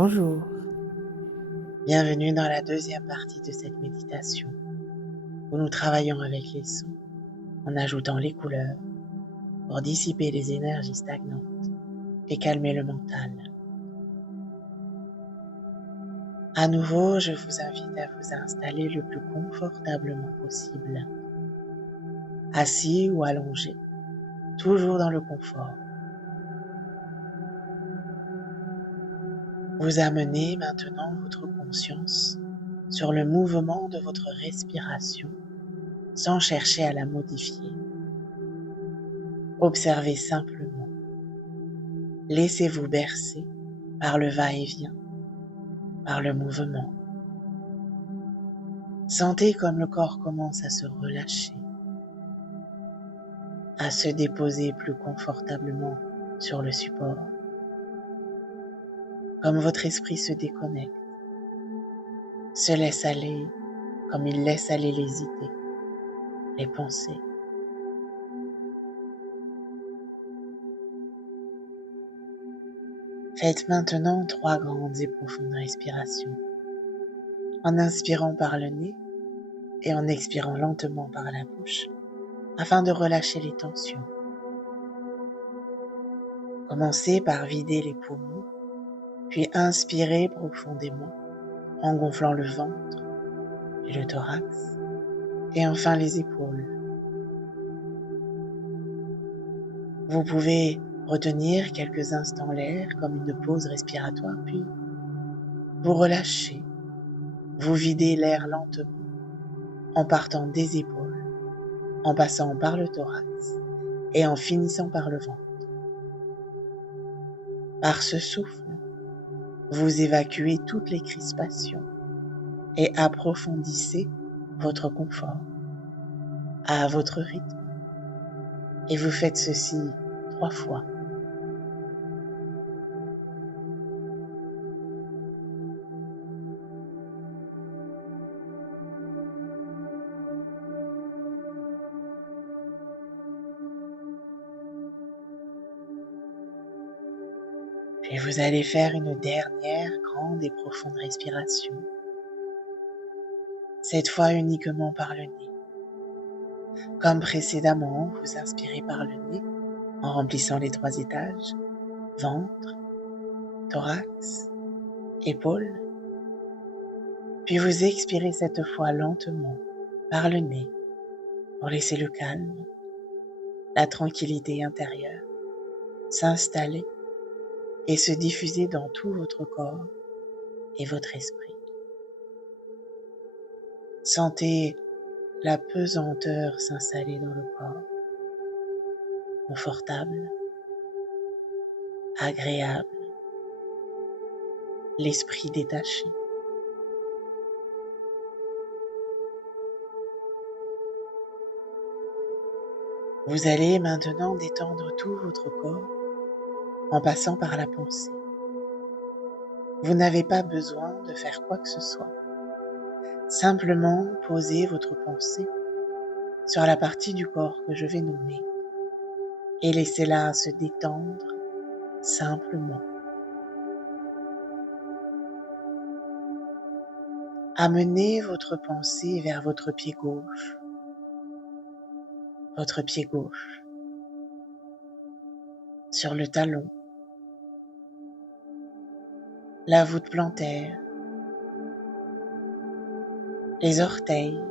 Bonjour, bienvenue dans la deuxième partie de cette méditation où nous travaillons avec les sons en ajoutant les couleurs pour dissiper les énergies stagnantes et calmer le mental. À nouveau, je vous invite à vous installer le plus confortablement possible, assis ou allongé, toujours dans le confort. Vous amenez maintenant votre conscience sur le mouvement de votre respiration sans chercher à la modifier. Observez simplement. Laissez-vous bercer par le va-et-vient, par le mouvement. Sentez comme le corps commence à se relâcher, à se déposer plus confortablement sur le support, comme votre esprit se déconnecte, se laisse aller comme il laisse aller les idées, les pensées. Faites maintenant 3 grandes et profondes respirations, en inspirant par le nez et en expirant lentement par la bouche, afin de relâcher les tensions. Commencez par vider les poumons, puis inspirez profondément en gonflant le ventre, puis le thorax, et enfin les épaules. Vous pouvez retenir quelques instants l'air comme une pause respiratoire, puis vous relâchez, vous videz l'air lentement en partant des épaules, en passant par le thorax et en finissant par le ventre. Par ce souffle, vous évacuez toutes les crispations et approfondissez votre confort à votre rythme. Et vous faites ceci 3 fois. Puis vous allez faire une dernière grande et profonde respiration. Cette fois uniquement par le nez. Comme précédemment, vous inspirez par le nez en remplissant les 3 étages, ventre, thorax, épaules. Puis vous expirez cette fois lentement par le nez pour laisser le calme, la tranquillité intérieure s'installer et se diffuser dans tout votre corps et votre esprit. Sentez la pesanteur s'installer dans le corps, confortable, agréable, l'esprit détaché. Vous allez maintenant détendre tout votre corps en passant par la pensée. Vous n'avez pas besoin de faire quoi que ce soit. Simplement posez votre pensée sur la partie du corps que je vais nommer et laissez-la se détendre simplement. Amenez votre pensée vers votre pied gauche, sur le talon, la voûte plantaire, les orteils,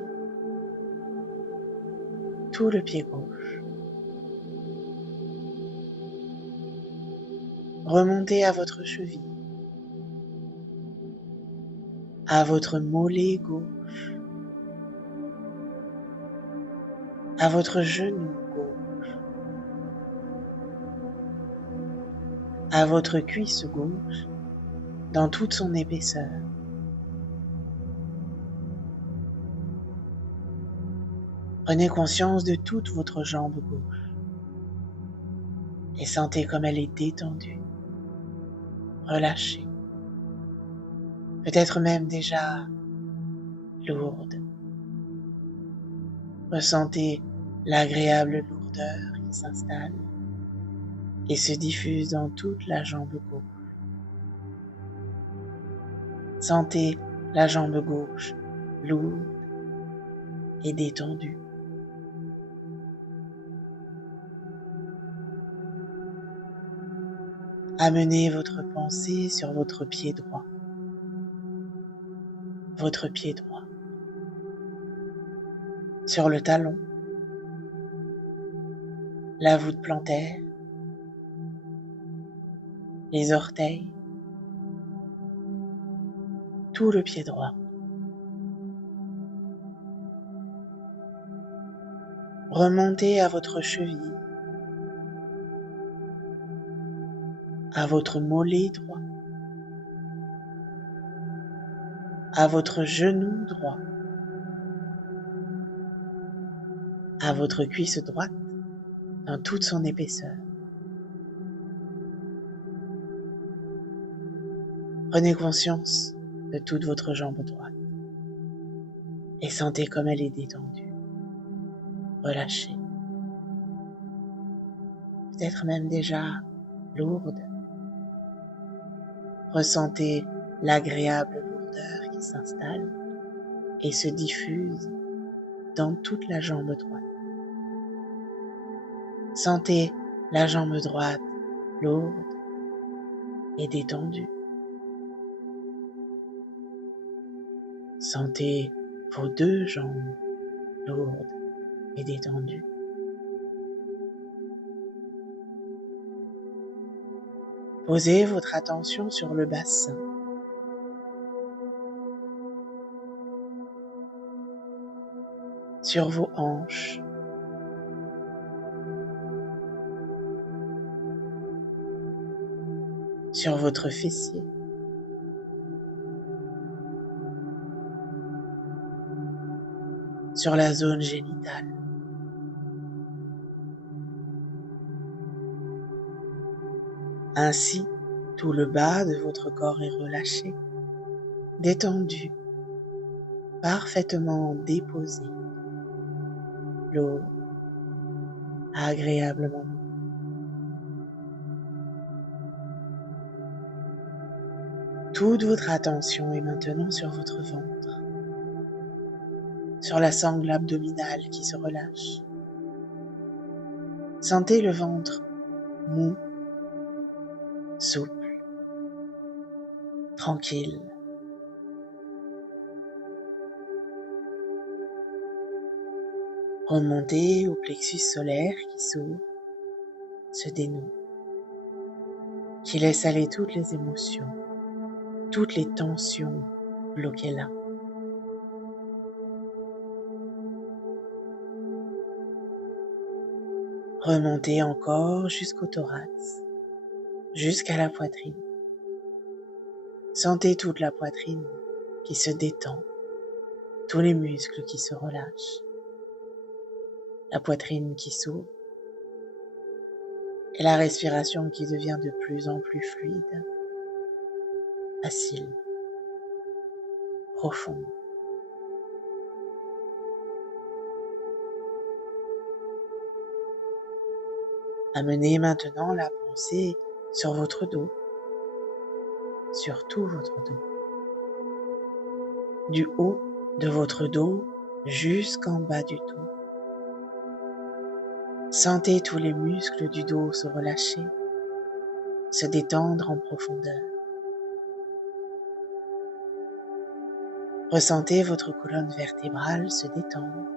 tout le pied gauche. Remontez à votre cheville, à votre mollet gauche, à votre genou gauche, à votre cuisse gauche, dans toute son épaisseur. Prenez conscience de toute votre jambe gauche et sentez comme elle est détendue, relâchée, peut-être même déjà lourde. Ressentez l'agréable lourdeur qui s'installe et se diffuse dans toute la jambe gauche. Sentez la jambe gauche lourde et détendue. Amenez votre pensée sur votre pied droit. Votre pied droit. Sur le talon. La voûte plantaire. Les orteils. Tout le pied droit. Remontez à votre cheville. À votre mollet droit. À votre genou droit. À votre cuisse droite dans toute son épaisseur. Prenez conscience de toute votre jambe droite et sentez comme elle est détendue, relâchée, peut-être même déjà lourde. Ressentez l'agréable lourdeur qui s'installe et se diffuse dans toute la jambe droite. Sentez la jambe droite lourde et détendue. Sentez vos deux jambes lourdes et détendues. Posez votre attention sur le bassin. Sur vos hanches. Sur votre fessier. Sur la zone génitale. Ainsi, tout le bas de votre corps est relâché, détendu, parfaitement déposé, lourd, agréablement. Toute votre attention est maintenant sur votre ventre, sur la sangle abdominale qui se relâche. Sentez le ventre mou, souple, tranquille. Remontez au plexus solaire qui s'ouvre, se dénoue, qui laisse aller toutes les émotions, toutes les tensions bloquées là. Remontez encore jusqu'au thorax, jusqu'à la poitrine. Sentez toute la poitrine qui se détend, tous les muscles qui se relâchent, la poitrine qui s'ouvre et la respiration qui devient de plus en plus fluide, facile, profonde. Amenez maintenant la pensée sur votre dos, sur tout votre dos, du haut de votre dos jusqu'en bas du dos. Sentez tous les muscles du dos se relâcher, se détendre en profondeur. Ressentez votre colonne vertébrale se détendre,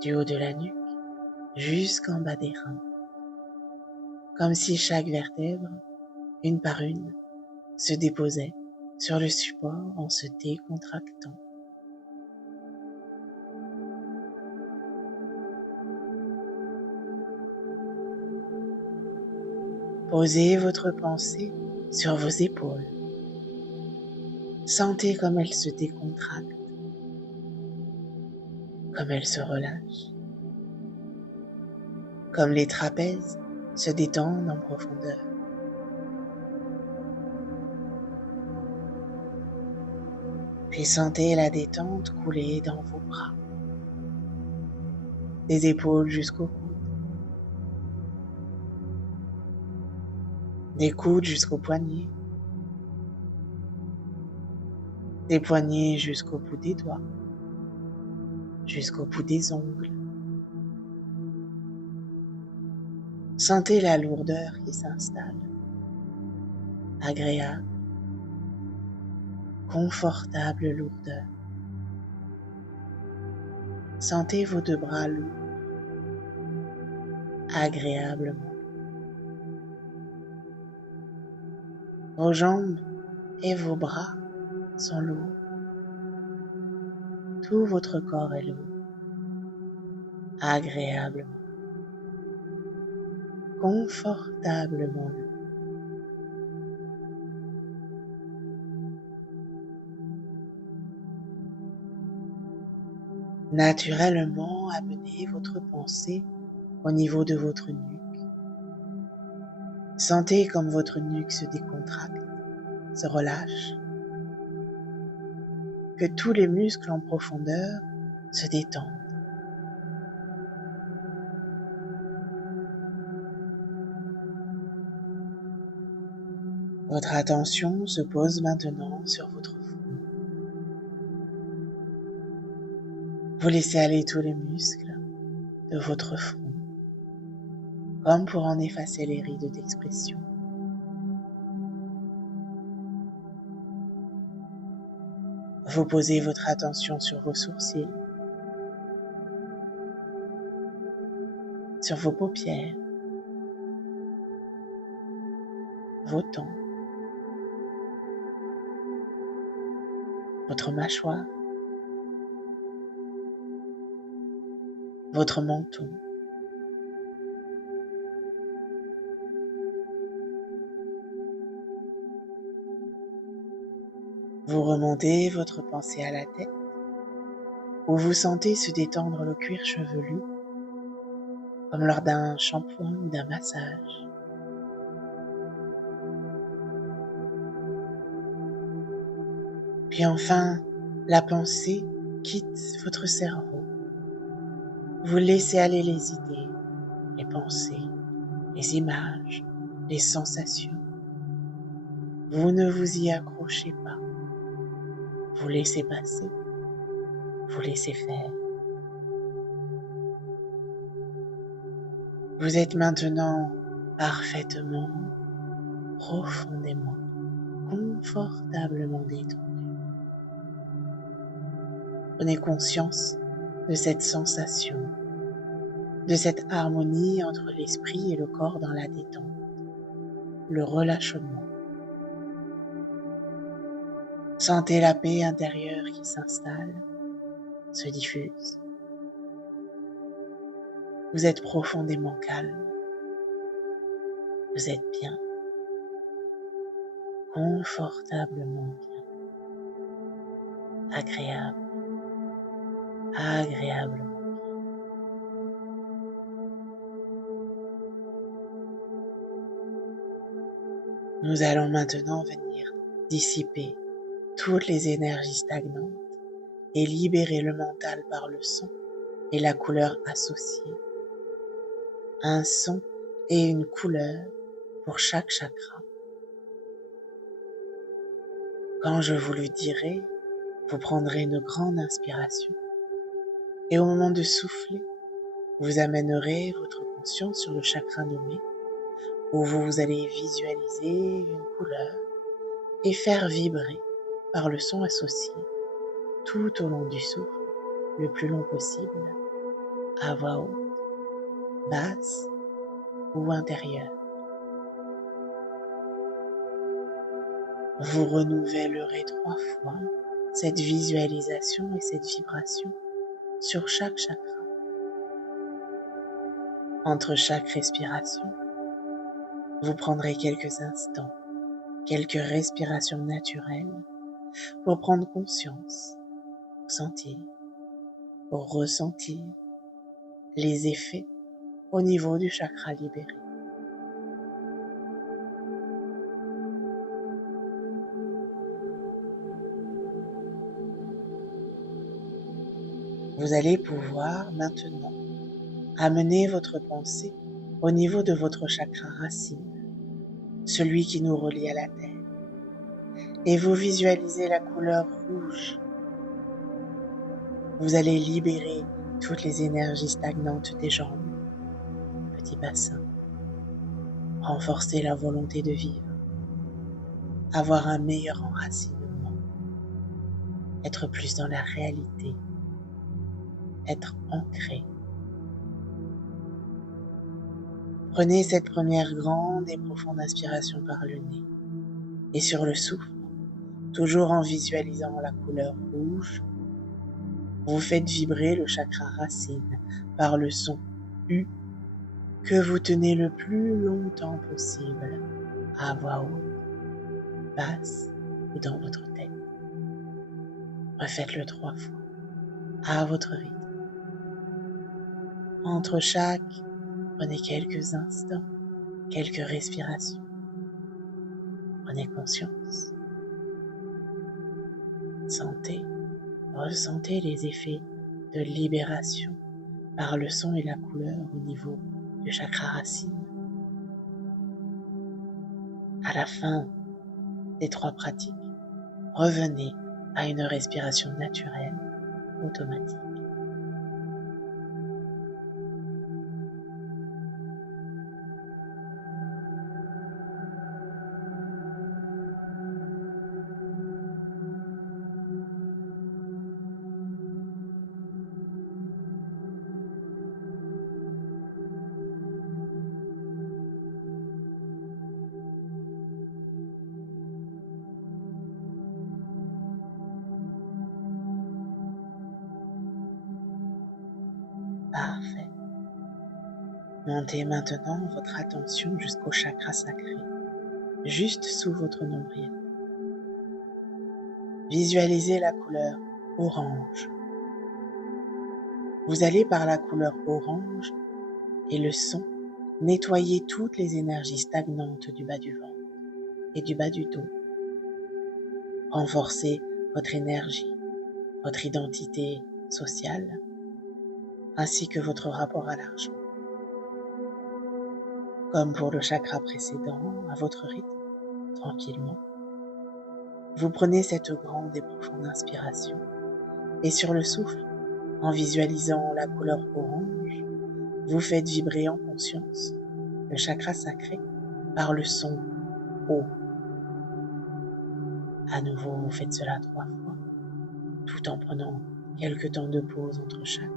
du haut de la nuque jusqu'en bas des reins, comme si chaque vertèbre, une par une, se déposait sur le support en se décontractant. Posez votre pensée sur vos épaules. Sentez comme elles se décontractent, comme elles se relâchent, comme les trapèzes se détendent en profondeur. Puis sentez la détente couler dans vos bras, des épaules jusqu'aux coudes, des coudes jusqu'aux poignets, des poignets jusqu'au bout des doigts, jusqu'au bout des ongles. Sentez la lourdeur qui s'installe, agréable, confortable lourdeur. Sentez vos deux bras lourds, agréablement. Vos jambes et vos bras sont lourds. Tout votre corps est lourd, agréablement, confortablement lourd. Naturellement, amenez votre pensée au niveau de votre nuque. Sentez comme votre nuque se décontracte, se relâche, que tous les muscles en profondeur se détendent. Votre attention se pose maintenant sur votre front. Vous laissez aller tous les muscles de votre front, comme pour en effacer les rides d'expression. Vous posez votre attention sur vos sourcils, sur vos paupières, vos tempes, votre mâchoire, votre menton. Vous remontez votre pensée à la tête, où vous sentez se détendre le cuir chevelu, comme lors d'un shampoing ou d'un massage. Puis enfin, la pensée quitte votre cerveau. Vous laissez aller les idées, les pensées, les images, les sensations. Vous ne vous y accrochez pas. Vous laissez passer. Vous laissez faire. Vous êtes maintenant parfaitement, profondément, confortablement détendu. Prenez conscience de cette sensation, de cette harmonie entre l'esprit et le corps dans la détente, le relâchement. Sentez la paix intérieure qui s'installe, se diffuse. Vous êtes profondément calme. Vous êtes bien, confortablement bien, agréable, agréablement. Nous allons maintenant venir dissiper toutes les énergies stagnantes et libérer le mental par le son et la couleur associée. Un son et une couleur pour chaque chakra. Quand je vous le dirai, vous prendrez une grande inspiration et au moment de souffler, vous amènerez votre conscience sur le chakra nommé où vous allez visualiser une couleur et faire vibrer par le son associé tout au long du souffle, le plus long possible, à voix haute, basse ou intérieure. Vous renouvellerez 3 fois cette visualisation et cette vibration sur chaque chakra. Entre chaque respiration, vous prendrez quelques instants, quelques respirations naturelles pour prendre conscience, pour sentir, pour ressentir les effets au niveau du chakra libéré. Vous allez pouvoir maintenant amener votre pensée au niveau de votre chakra racine, celui qui nous relie à la terre, et vous visualisez la couleur rouge. Vous allez libérer toutes les énergies stagnantes des jambes, petit bassin, renforcer la volonté de vivre, avoir un meilleur enracinement, être plus dans la réalité, être ancré. Prenez cette première grande et profonde inspiration par le nez et sur le souffle, toujours en visualisant la couleur rouge, vous faites vibrer le chakra racine par le son U que vous tenez le plus longtemps possible à voix haute, basse ou dans votre tête. Refaites-le 3 fois à votre rythme. Entre chaque, prenez quelques instants, quelques respirations. Prenez conscience. Ressentez les effets de libération par le son et la couleur au niveau du chakra racine. À la fin des 3 pratiques, revenez à une respiration naturelle, automatique. Parfait. Montez maintenant votre attention jusqu'au chakra sacré, juste sous votre nombril. Visualisez la couleur orange. Vous allez par la couleur orange et le son nettoyer toutes les énergies stagnantes du bas du ventre et du bas du dos. Renforcer votre énergie, votre identité sociale, ainsi que votre rapport à l'argent. Comme pour le chakra précédent, à votre rythme, tranquillement, vous prenez cette grande et profonde inspiration et sur le souffle, en visualisant la couleur orange, vous faites vibrer en conscience le chakra sacré par le son O. À nouveau, vous faites cela 3 fois, tout en prenant quelques temps de pause entre chaque,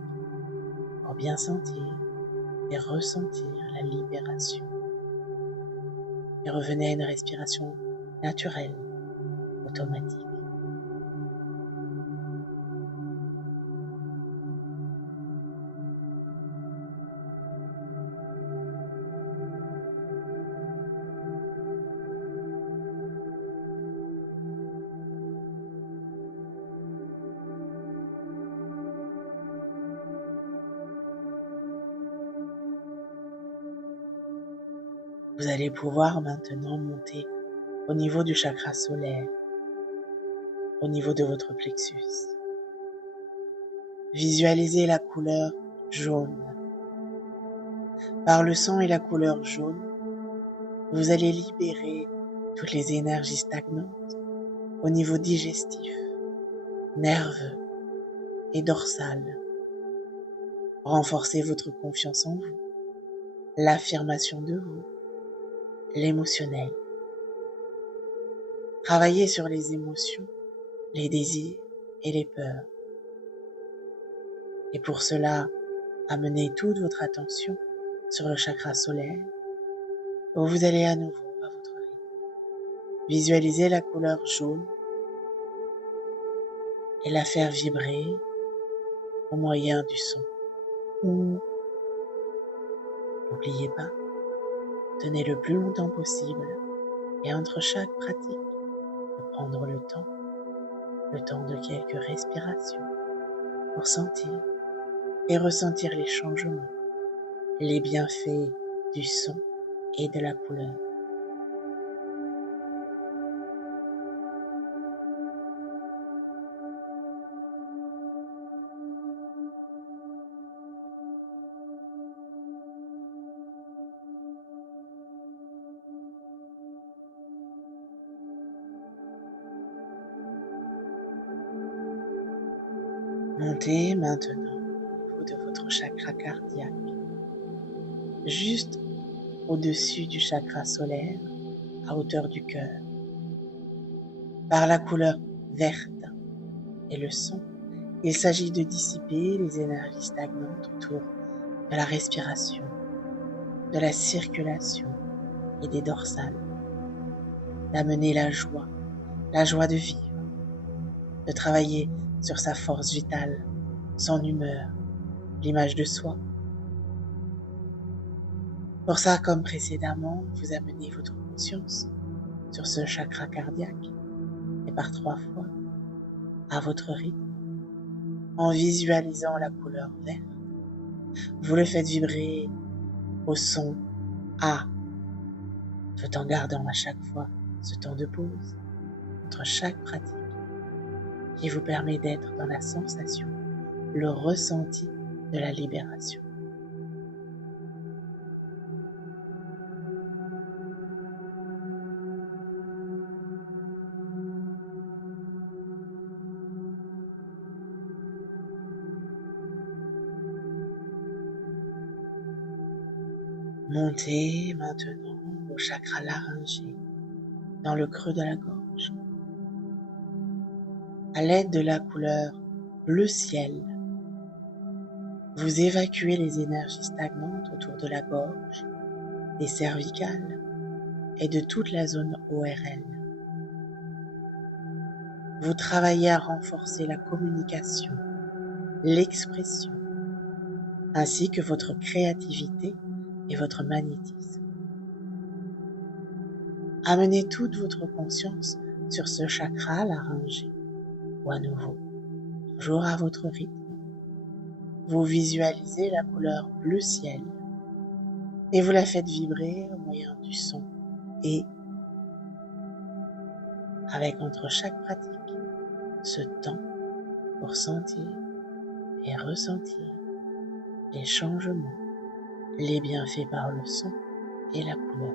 pour bien sentir et ressentir la libération. Et revenez à une respiration naturelle, automatique. Vous allez pouvoir maintenant monter au niveau du chakra solaire, au niveau de votre plexus. Visualisez la couleur jaune. Par le sang et la couleur jaune, vous allez libérer toutes les énergies stagnantes au niveau digestif, nerveux et dorsal. Renforcez votre confiance en vous, l'affirmation de vous, l'émotionnel. Travaillez sur les émotions, les désirs et les peurs. Et pour cela, amenez toute votre attention sur le chakra solaire, où vous allez à nouveau à votre rythme. Visualisez la couleur jaune et la faire vibrer au moyen du son. N'oubliez pas, tenez le plus longtemps possible et entre chaque pratique, de prendre le temps de quelques respirations pour sentir et ressentir les changements, les bienfaits du son et de la couleur. Montez maintenant au niveau de votre chakra cardiaque, juste au-dessus du chakra solaire, à hauteur du cœur. Par la couleur verte et le son, il s'agit de dissiper les énergies stagnantes autour de la respiration, de la circulation et des dorsales, d'amener la joie de vivre, de travailler sur sa force vitale, son humeur, l'image de soi. Pour ça, comme précédemment, vous amenez votre conscience sur ce chakra cardiaque et par 3 fois, à votre rythme, en visualisant la couleur verte, vous le faites vibrer au son A, tout en gardant à chaque fois ce temps de pause entre chaque pratique qui vous permet d'être dans la sensation, le ressenti de la libération. Montez maintenant au chakra laryngé, dans le creux de la gorge. À l'aide de la couleur bleu ciel, vous évacuez les énergies stagnantes autour de la gorge, des cervicales et de toute la zone ORL. Vous travaillez à renforcer la communication, l'expression, ainsi que votre créativité et votre magnétisme. Amenez toute votre conscience sur ce chakra laryngé, ou à nouveau, toujours à votre rythme. Vous visualisez la couleur bleu ciel et vous la faites vibrer au moyen du son et avec entre chaque pratique ce temps pour sentir et ressentir les changements, les bienfaits par le son et la couleur.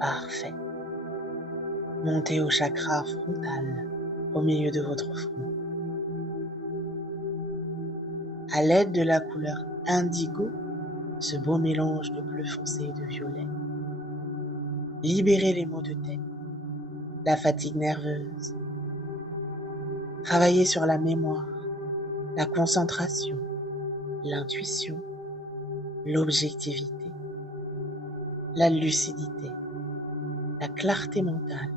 Parfait. Montez au chakra frontal, au milieu de votre front. À l'aide de la couleur indigo, ce beau mélange de bleu foncé et de violet, libérez les maux de tête, la fatigue nerveuse, travaillez sur la mémoire, la concentration, l'intuition, l'objectivité, la lucidité, la clarté mentale.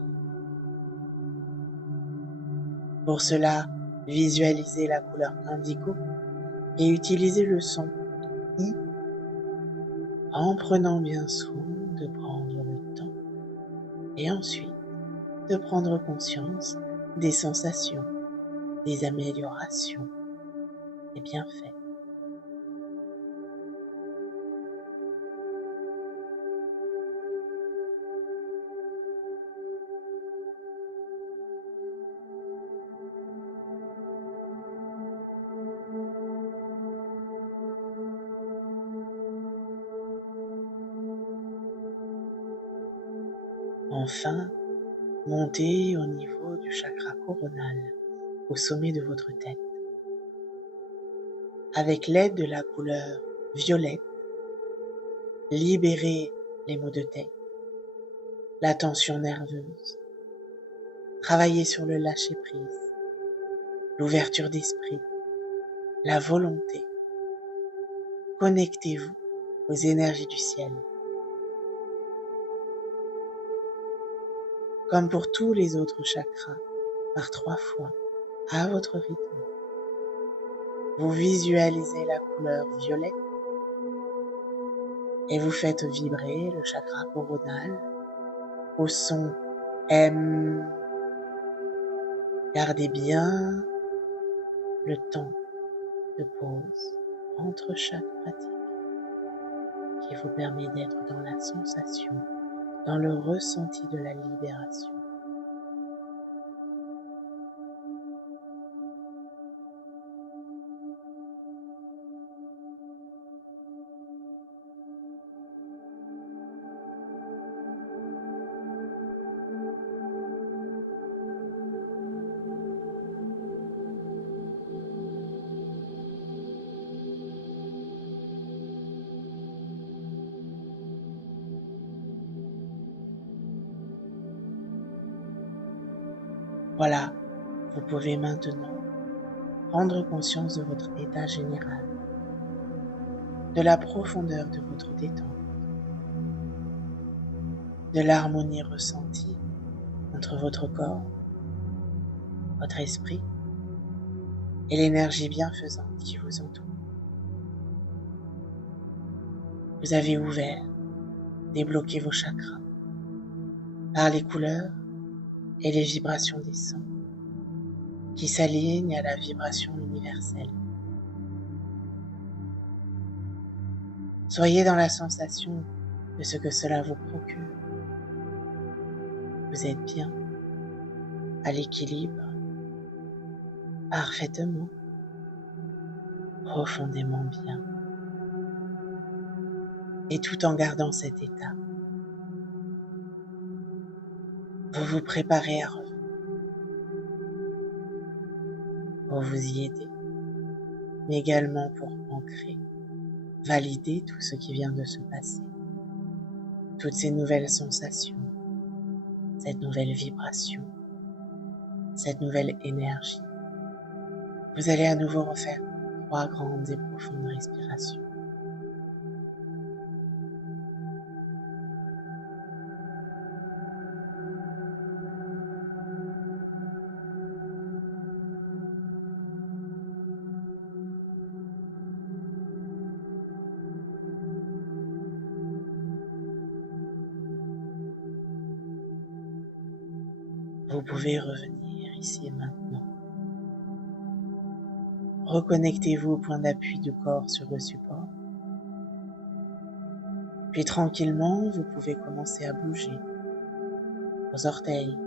Pour cela, visualisez la couleur indigo et utilisez le son I en prenant bien soin de prendre le temps et ensuite de prendre conscience des sensations, des améliorations, des bienfaits. Enfin, montez au niveau du chakra coronal, au sommet de votre tête. Avec l'aide de la couleur violette, libérez les maux de tête, la tension nerveuse, travaillez sur le lâcher-prise, l'ouverture d'esprit, la volonté. Connectez-vous aux énergies du ciel. Comme pour tous les autres chakras, par 3 fois, à votre rythme. Vous visualisez la couleur violette et vous faites vibrer le chakra coronal au son M. Gardez bien le temps de pause entre chaque pratique qui vous permet d'être dans la sensation, dans le ressenti de la libération. Voilà, vous pouvez maintenant prendre conscience de votre état général, de la profondeur de votre détente, de l'harmonie ressentie entre votre corps, votre esprit et l'énergie bienfaisante qui vous entoure. Vous avez ouvert, débloqué vos chakras par les couleurs et les vibrations des sons qui s'alignent à la vibration universelle. Soyez dans la sensation de ce que cela vous procure. Vous êtes bien, à l'équilibre, parfaitement, profondément bien. Et tout en gardant cet état, vous vous préparez à revenir pour vous y aider, mais également pour ancrer, valider tout ce qui vient de se passer, toutes ces nouvelles sensations, cette nouvelle vibration, cette nouvelle énergie. Vous allez à nouveau refaire 3 grandes et profondes respirations. Vous pouvez revenir ici et maintenant. Reconnectez-vous au point d'appui du corps sur le support. Puis tranquillement, vous pouvez commencer à bouger vos orteils,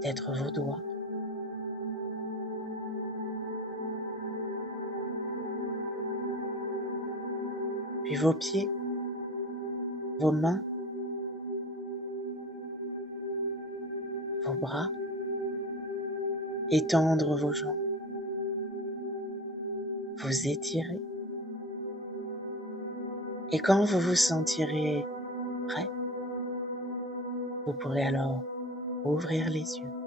peut-être vos doigts. Puis vos pieds, vos mains, vos bras, étendre vos jambes, vous étirer. Et quand vous vous sentirez prêt, vous pourrez alors ouvrir les yeux.